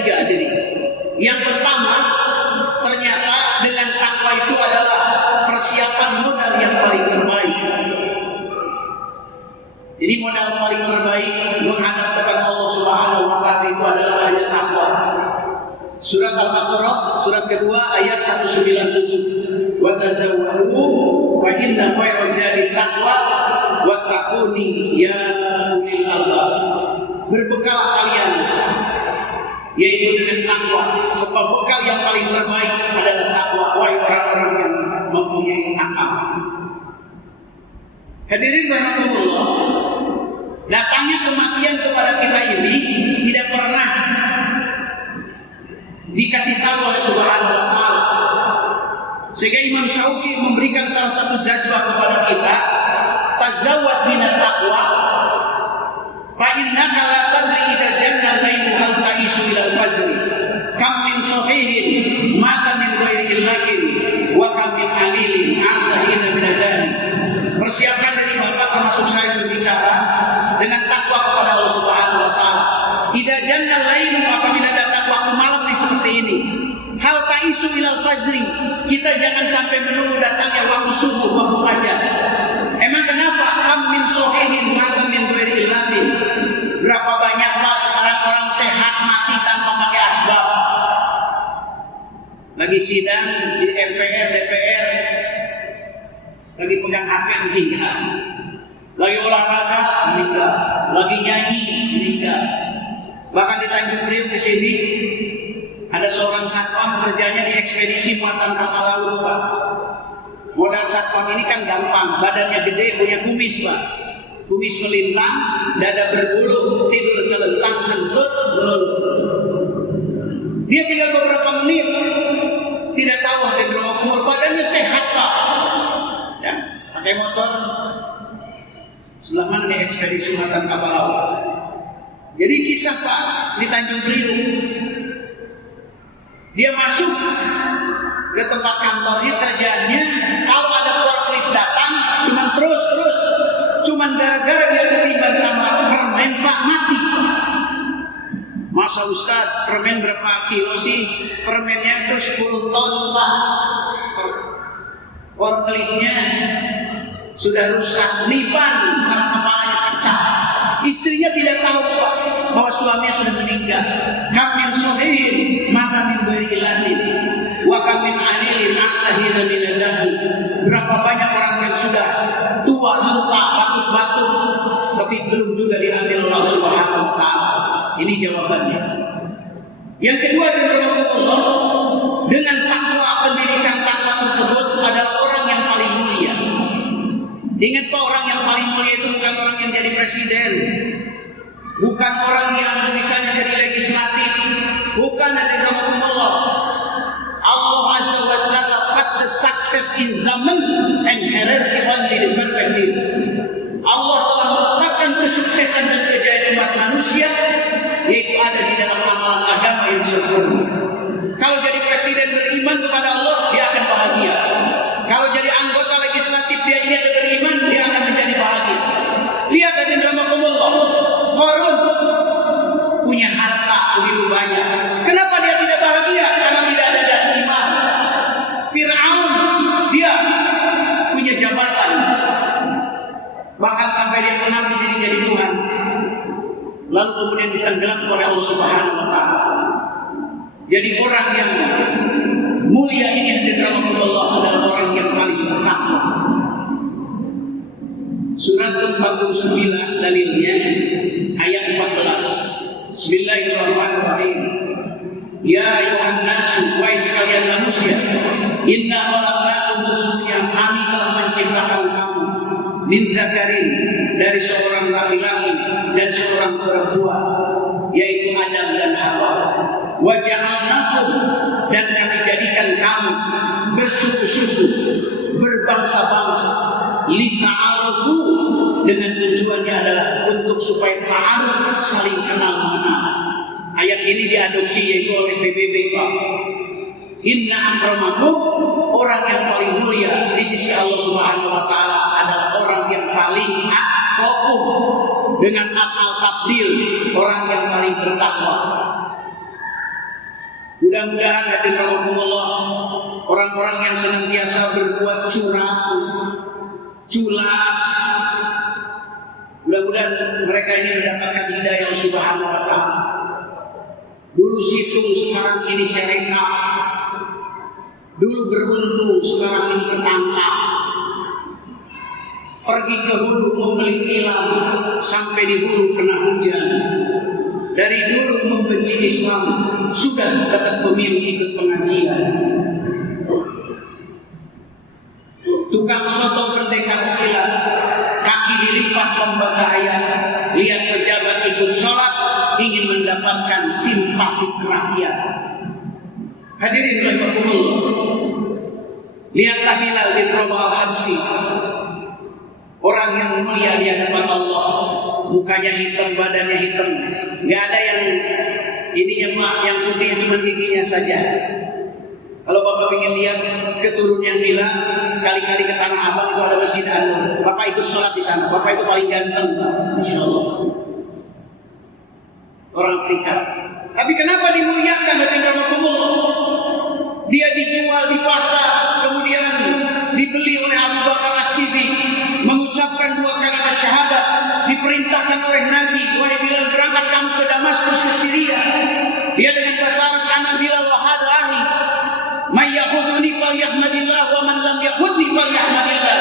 tiga diri. Yang pertama, ternyata dengan takwa itu adalah persiapan modal yang paling terbaik. Jadi modal paling terbaik menghadap kepada Allah Subhanahu wa taala itu adalah hanya takwa. Surat Al-Baqarah surat kedua ayat 197. Wa tazawwadu fa inna khairal zadi taqwa wattaquni ya ulil albab. Berbekalah kalian yaitu dengan takwa, sebab bekal yang paling terbaik adalah takwa, wahai orang-orang yang mempunyai akal. Hadirin rahimakumullah, datangnya kematian kepada kita ini tidak pernah dikasih tahu oleh Subhanahu wa taala. Sehingga Imam Syauqi memberikan salah satu jazbah kepada kita, tazawwad minat taqwa fa innaka la tadri idza janna lailu hal ta'isu ila al-fajri kam min sahihin mata min ghairi illakin wa kam min alilin asahina min ad-dahr. Persiapkan dari Bapak termasuk saya berbicara dengan takwa kepada Allah Subhanahu wa taala. Idza janna lailu, apabila datang waktu malam seperti ini, hal ta'isu ilal fajri, kita jangan sampai menunggu datangnya waktu subuh, waktu fajar. Emang kenapa? Kam min sohihin mata min ghairi illatin. Berapa banyak Pak sekarang orang sehat mati tanpa pakai asbab. Lagi sidang di MPR, DPR, lagi pegang HP meninggal, lagi olahraga meninggal, lagi nyanyi meninggal. Bahkan di Tanjung Priok di sini ada seorang satpam kerjanya di ekspedisi muatan kapal laut, Pak. Modal satpam ini kan gampang, badannya gede, punya kumis, Pak. Kumis melintang, dada berbulu, tidur celentang, kentut, belum. Dia tinggal beberapa menit, tidak tahu ada geromol, badannya sehat, Pak. Ya, pakai motor. Sebelah mana nih ekspedisi muatan kapal laut? Jadi kisah Pak di Tanjung Priok. Dia masuk ke tempat kantornya, kerjanya kalau ada forklift datang cuman terus cuman gara-gara dia ketiban sama permen Pak mati. Masa Ustadz, permen berapa kilo sih? Permennya itu 10 ton Pak. Forkliftnya sudah rusak, liban sama kepalanya pecah. Istrinya tidak tahu Pak bahwa suaminya sudah meninggal. Kam min sahihin mata min ghairi illatin wa kam min alilin asahina min ad-dahr. Berapa banyak orang yang sudah tua, renta, batuk-batuk, tapi belum juga diambil Allah Subhanahu wa taala. Ini jawabannya. Yang kedua Allah, dengan takwa, pendidikan takwa tersebut adalah orang yang paling mulia. Ingat Pak, orang yang paling mulia itu bukan orang yang jadi presiden, bukan orang yang misalnya jadi legislatif, bukan dari rahmatullah. Allah Azza wa Jalla cut the success in zaman and hierarchy only the perfect deed. Allah telah meletakkan kesuksesan dan kejayaan umat manusia yaitu ada di dalam amalan agama yang sempurna. Kalau jadi presiden beriman kepada Allah, dia akan bahagia. Kalau jadi anggota legislatif dia ini ada beriman, dia akan menjadi bahagia. Lihat ada rahmatullah, Qarun punya harta begitu banyak. Kenapa dia tidak bahagia? Karena tidak ada dalam iman. Fir'aun dia punya jabatan, bahkan sampai dia mengaku diri jadi Tuhan, lalu kemudian ditenggelam oleh Allah Subhanahu wa taala. Jadi orang yang mulia ini hadir rahmatullah adalah orang yang paling bertakwa. Surat 49 dalilnya ayat 14. Bismillahirrahmanirrahim. Ya ayuhan nasu, wahai sekalian manusia, inna khalaqnakum, sesungguhnya kami telah menciptakan kamu min dzakarin, dari seorang laki-laki dan seorang perempuan, yaitu Adam dan Hawa. Wa ja'alnakum, dan kami jadikan kamu bersuku-suku, berbangsa-bangsa, lita'arufu, dengan tujuannya adalah untuk supaya ta'aruf, saling kenal mengenal. Ayat ini diadopsi yaitu oleh PBB Pak. Inna akramakum, orang yang paling mulia di sisi Allah Subhanahu wa taala adalah orang yang paling atqakum, dengan afal tabdil, orang yang paling bertakwa. Mudah-mudahan hadirin rahimakumullah, orang-orang yang senantiasa berbuat curang, culas, mudah-mudahan mereka ini mendapatkan hidayah Allah Subhanahu wa taala. Dulu situng, sekarang ini serekap. Dulu beruntung, sekarang ini ketangkap. Pergi ke hulu membeli tilam, sampai di hulu kena hujan. Dari dulu membenci Islam, sudah dekat pemilu ikut pengajian. Tukang soto pendekar silat, kaki dilipat membaca ayat, lihat pejabat ikut sholat, ingin mendapatkan simpatik rakyat. Hadirin rahimakumullah, lihatlah Bilal bin Rabah al-Habsyi, orang yang mulia di hadapan Allah, mukanya hitam, badannya hitam, nggak ada yang ininya Pak, yang putih cuma giginya saja. Kalau Bapak ingin lihat keturunan Bilal, sekali-kali ke Tanah Abang itu ada Masjid An-Nur. Bapak ikut sholat di sana. Bapak itu paling ganteng, Masya Allah. Orang Afrika. Tapi kenapa dimuliakan hadirin rahimakumullah? Dia dijual di pasar, kemudian dibeli oleh Abu Bakar As-Siddiq, mengucapkan 2 kalimat syahadat, diperintahkan oleh Nabi, wahai Bilal, berangkat kamu ke Damaskus, ke Syria. Dia dengan bahasa Arab, ana Bilal wa hadha ahi, may yakhuduni falyahmadillah wa man lam yakhudni falyahmadillah.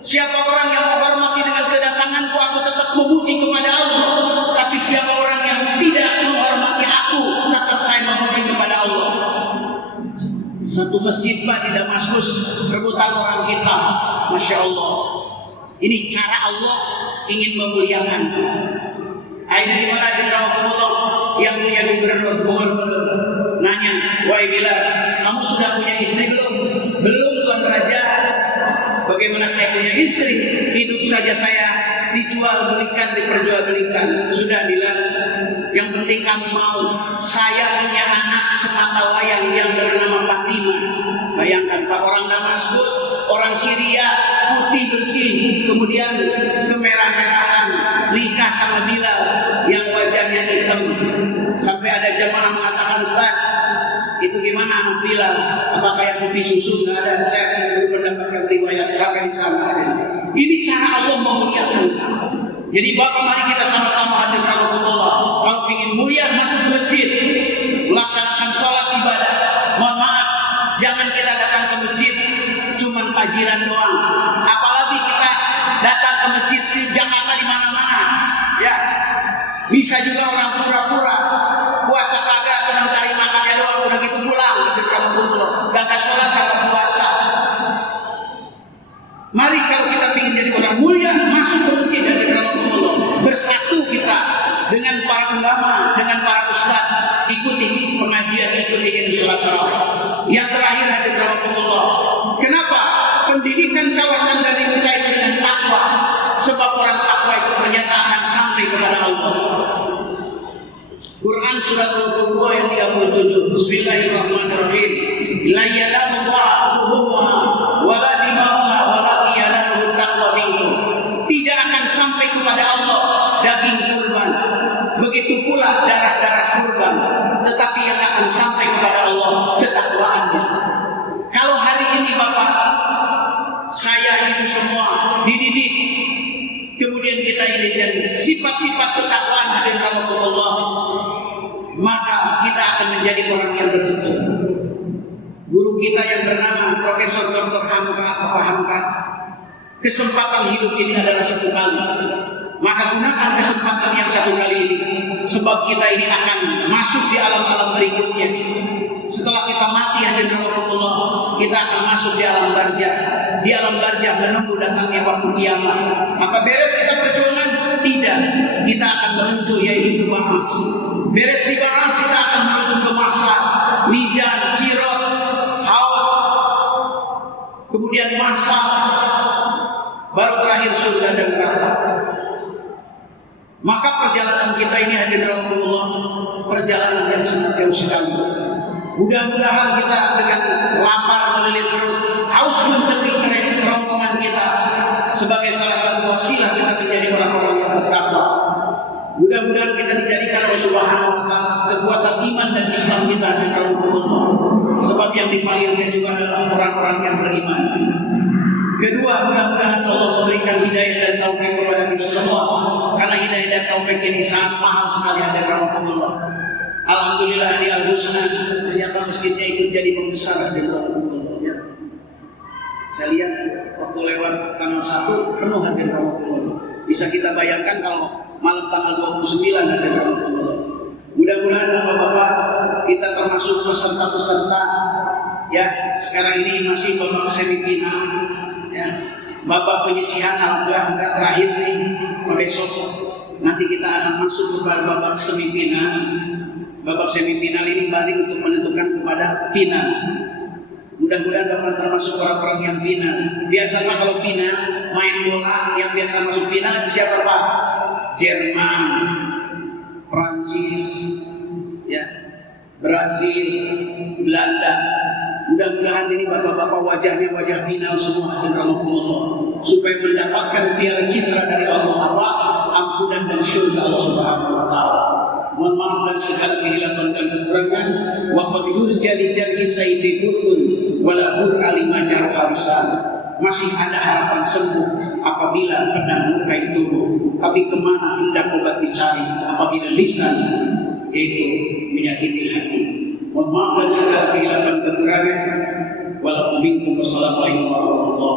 Siapa orang yang menghormati dengan kedatanganku, aku tetap memuji kepada Allah. Tapi siapa orang yang tidak menghormati aku, tetap saya memuji kepada Allah. Satu masjid Pak di Damaskus, rebutan orang hitam. Masya Allah. Ini cara Allah ingin memuliakan. Akhirnya di mana di Rasulullah yang punya gubernur nanya, wahai Bilal, kamu sudah punya istri belum? Belum Tuan Raja. Bagaimana saya punya istri? Hidup saja saya dijual belikan, diperjualbelikan. Sudah Bilal, yang penting kamu mau. Saya punya anak semata wayang yang bernama Fatimah. Bayangkan Pak, orang Damaskus, orang Syria, putih bersih, kemudian kemerah-merahan, nikah sama Bilal yang wajahnya hitam. Sampai ada jamaah mengatakan, Ustaz, itu gimana anak Bilal? Apa kayak kopi susu? Nggak ada. Saya belum mendapatkan riwayat sampai di sana. Ini cara Allah memuliakan. Jadi Bapak, mari kita sama-sama hadir Allah. Kalau ingin mulia, masuk ke masjid, melaksanakan sholat ibadah. Mohon maaf, jangan kita datang ke masjid cuma tajilan doang. Apalagi kita datang ke masjid di Jakarta di mana-mana. Ya, bisa juga orang pura-pura puasa kagak, cuma cari makannya doang, udah gitu pulang. Gak sholat, kagak puasa. Mari kalau kita ingin jadi orang mulia, masuk ke masjid dan bersatu kita dengan para ulama, dengan para ustadz, ikuti pengajian, ikuti ini sholat tarawih. Yang terakhir hadirin rahimakumullah, kenapa pendidikan kawasan dari muka itu dengan takwa? Sebab orang takwa itu ternyata akan sampai kepada Allah. Quran surat 22 ayat 37. Bismillahirrahmanirrahim. La yanalullaha luhumha wala dimauha walakin yanaluhu taqwa minkum. Tidak akan sampai kepada Allah daging kurban, begitu pula darah-darah kurban, tetapi yang akan sampai kepada Allah ketakwaannya. Kalau hari ini Bapak, saya, ibu semua dididik, kemudian kita ini dan sifat-sifat ketakwaan hadirin rahimakumullah, maka kita akan menjadi orang yang beruntung. Guru kita yang bernama Profesor Dr. Hamka, Bapak Hamka, kesempatan hidup ini adalah satu kali. Maka gunakan kesempatan yang satu kali ini, sebab kita ini akan masuk di alam-alam berikutnya. Setelah kita mati hadirin rahimakumullah, kita akan masuk di alam barzah. Di alam barzah menunggu datangnya waktu kiamat. Maka beres kita perjuangan? Tidak. Kita akan menuju yaitu ke ba'as. Beres di ba'as kita akan menuju ke mahsyar, mizan, sirat, haud, kemudian mahsyar, baru terakhir surga dan neraka. Maka perjalanan kita ini hadirin rahimakumullah, perjalanan yang sangat jauh sekali. Mudah-mudahan kita dengan lapar melilit perut, haus mencekik kerongkongan kita sebagai salah satu wasilah kita menjadi orang-orang yang bertakwa. Mudah-mudahan kita dijadikan oleh Subhanahu wa Ta'ala kekuatan iman dan Islam kita di dalam Allah. Sebab yang dipanggilnya juga adalah orang-orang yang beriman. Kedua, mudah-mudahan Allah memberikan hidayah dan taufik kepada kita semua. Karena hidayah dan taufik ini sangat mahal sekali di dalam Allah. Alhamdulillah di Al-Husna ternyata masjidnya ikut jadi membesar di dalam Allah. Ya. Saya lihat waktu lewat tanggal 1 penuh hadir rahmatullah. Bisa kita bayangkan kalau malam tanggal 29 hadir rahmatullah. Mudah-mudahan Bapak-bapak kita termasuk peserta-peserta ya sekarang ini masih babak semifinal ya. Babak penyisihan alhamdulillah kita terakhir nih besok. Nanti kita akan masuk ke babak semifinal. Babak semifinal ini baru untuk menentukan kepada final. Mudah-mudahan Bapak termasuk orang-orang yang final. Biasanya kalau final main bola yang biasa masuk final siapa Pak? Jerman, Prancis, ya, Brazil, Belanda. Mudah-mudahan ini bapak-bapak wajahnya wajah final semua dan rahmatullah supaya mendapatkan piala citra dari Allah apa? Ampunan dan syurga Allah Subhanahu wa Ta'ala. Mohon maaf dari segala kehilapan dan kekurangan. Wa qad yurjali jarhi sayyidi burun wala bur'ali majar harisan. Masih ada harapan sembuh apabila pedang luka itu, tapi kemana hendak obat dicari apabila lisan itu menyakiti hati. Mohon maaf dari segala kehilapan kekurangan. Wassalamualaikum warahmatullahi wabarakatuh.